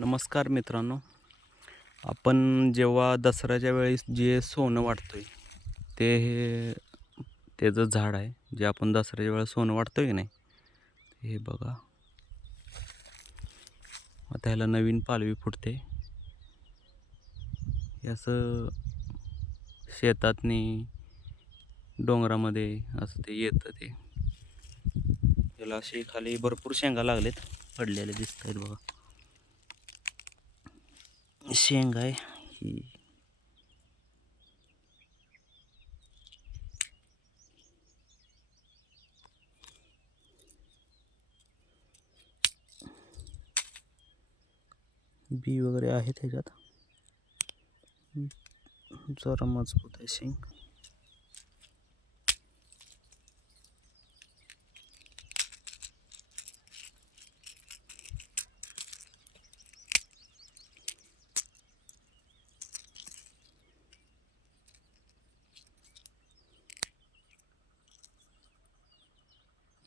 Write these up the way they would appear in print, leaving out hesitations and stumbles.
नमस्कार मित्रांनो. आपण जेव्हा दसऱ्याच्या वेळेस जे सोनं वाटतोय ते त्याचं झाड आहे, जे आपण दसऱ्याच्या वेळेस सोनं वाटतोय की नाही. हे बघा, आता ह्याला नवीन पालवी फुटते. हे असं शेतातनी डोंगरामध्ये असं ते येतं. ते त्याला असे खाली भरपूर शेंगा लागलेत, पडलेले दिसत आहेत बघा. शेंग आहे ही. बी वगैरे आहेत ह्याच्यात. जरा मजबूत आहे शेंग.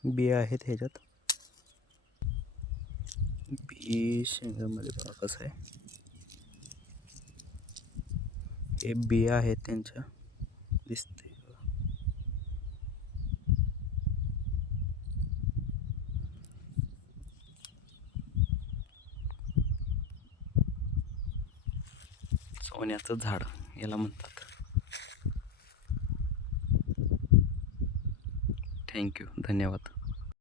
बिया आहेत ह्याच्यात. बी शेंगामध्ये बघा कसं आहे. हे बिया आहेत त्यांच्या, दिसते. सोन्याचं झाड याला म्हणतात. थँक्यू, धन्यवाद.